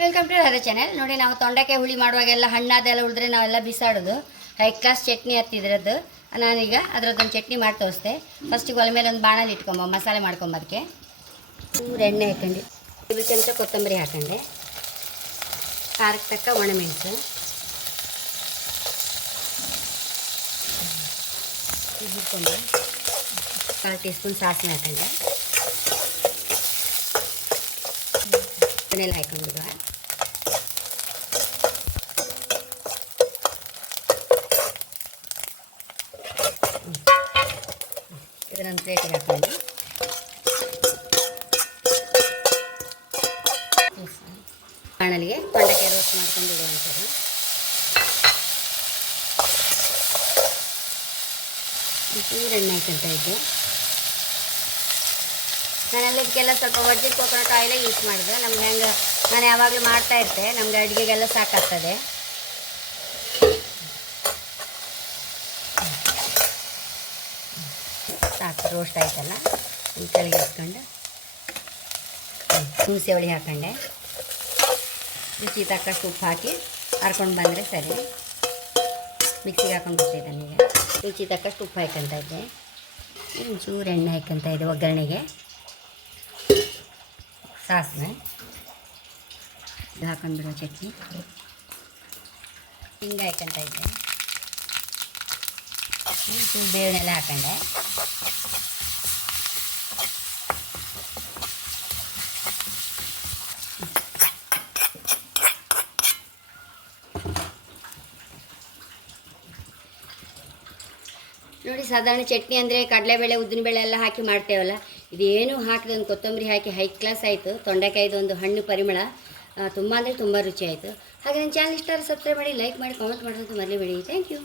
Welcome to Radha channel. ನೋಡಿ, ನಾವು ತೊಂಡೆಕಾಯಿ ಹುಳಿ ಮಾಡುವಾಗೆಲ್ಲ ಹಣ್ಣಾದೆಲ್ಲ ಉಳಿದ್ರೆ ನಾವೆಲ್ಲ ಬಿಸಾಡೋದು. ಹೈ ಕ್ಲಾಸ್ ಚಟ್ನಿ ಹತ್ತಿದ್ರದ್ದು ನಾನೀಗ ಅದರದ್ದೊಂದು ಚಟ್ನಿ ಮಾಡಿ ತೋರಿಸ್ತೆ. ಫಸ್ಟಿಗೆ ಒಲೆ ಮೇಲೆ ಒಂದು ಬಾಣಲ್ಲಿ ಇಟ್ಕೊಂಬ ಮಸಾಲೆ ಮಾಡ್ಕೊಂಬದಕ್ಕೆ ಚೂರು ಎಣ್ಣೆ ಹಾಕೊಂಡು 1 ಚಮಚ ಕೊತ್ತಂಬರಿ ಹಾಕೊಂಡೆ, ಖಾರಕ್ಕೆ ತಕ್ಕ ಒಣಮೆಣಸು, ಹುರ್ಕೊಂಡು 1/4 ಟೀ ಸ್ಪೂನ್ ಸಾಸಿವೆ ಹಾಕೊಂಡೆ, ಇದನ್ನೆಲ್ಲ ಹಾಕೊಂಡಿದ್ವ. ಇದರೊಂದು ಪ್ಲೇಟಿಗೆ ಹಾಕೊಂಡು ಬಾಣಲಿಗೆ ತೊಂಡೆಕಾಯಿ ರೋಸ್ಟ್ ಮಾಡ್ಕೊಂಡು ಇಡುವಂಥದ್ದು. ಚೂರು ಎಣ್ಣೆ ಹಾಕೊಂತ ಇದ್ದೆ. ನಾನೆಲ್ಲ ಇದಕ್ಕೆಲ್ಲ ಸ್ವಲ್ಪ ವರ್ಜಿನ್ ಕೋಕೋನಟ್ ಆಯಿಲೇ ಯೂಸ್ ಮಾಡಿದೆ. ನಮ್ಗೆ ಹೆಂಗೆ ನಾನು ಯಾವಾಗಲೂ ಮಾಡ್ತಾ ಇರ್ತೆ, ನಮ್ಗೆ ಅಡುಗೆಗೆಲ್ಲ ಸಾಕಾಗ್ತದೆ. ಸಾಕು, ರೋಸ್ಟ್ ಆಯ್ತಲ್ಲ, ಈ ಕೆಳಗೆ ಹಾಕ್ಕೊಂಡು ಹುಣಸೆ ಹುಳಿ ಹಾಕೊಂಡೆ, ರುಚಿ ತಕ್ಕಷ್ಟು ಉಪ್ಪು ಹಾಕಿ ಹರ್ಕೊಂಡು ಬಂದರೆ ಸರಿ. ಮಿಕ್ಸಿಗೆ ಹಾಕೊಂಡು ಬಿಟ್ಟಿದ್ದಾನೆ. ಈಗ ರುಚಿ ತಕ್ಕಷ್ಟು ಉಪ್ಪು ಹಾಕ್ಕೊತ ಇದ್ದೆ. ಒಂಚೂರು ಎಣ್ಣೆ ಹಾಕ್ಕೊತ ಇದ್ದೆ ಒಗ್ಗರಣೆಗೆ. ಸಾಸಿವೆ ಇದು ಹಾಕೊಂಡ್ಬಿಡೋ ಚಟ್ನಿ, ಹಿಂಗೆ ಹಾಕ್ಕೊತ ಇದ್ದೆ. ಚೂರು ಬೇಳೆನೆಲ್ಲ ಹಾಕೊಂಡೆ. ನೋಡಿ, ಸಾಧಾರಣ ಚಟ್ನಿ ಅಂದರೆ ಕಡಲೆಬೇಳೆ ಉದ್ದಿನಬೇಳೆ ಎಲ್ಲ ಹಾಕಿ ಮಾಡ್ತೇವಲ್ಲ, ಇದೇನು ಹಾಕಿದ ಒಂದು ಕೊತ್ತಂಬರಿ ಹಾಕಿ ಹೈ ಕ್ಲಾಸ್ ಆಯಿತು. ತೊಂಡೆಕಾಯ್ದು ಒಂದು ಹಣ್ಣು ಪರಿಮಳ ತುಂಬ ಅಂದರೆ ತುಂಬ ರುಚಿ ಆಯಿತು. ಹಾಗೆ ನನ್ನ ಚಾನಲ್ ಇಷ್ಟ ಸಬ್ಸ್ಕ್ರೈಬ್ ಮಾಡಿ, ಲೈಕ್ ಮಾಡಿ, ಕಾಮೆಂಟ್ ಮಾಡೋದು ಮರಲೇಬೇಡಿ. Thank you.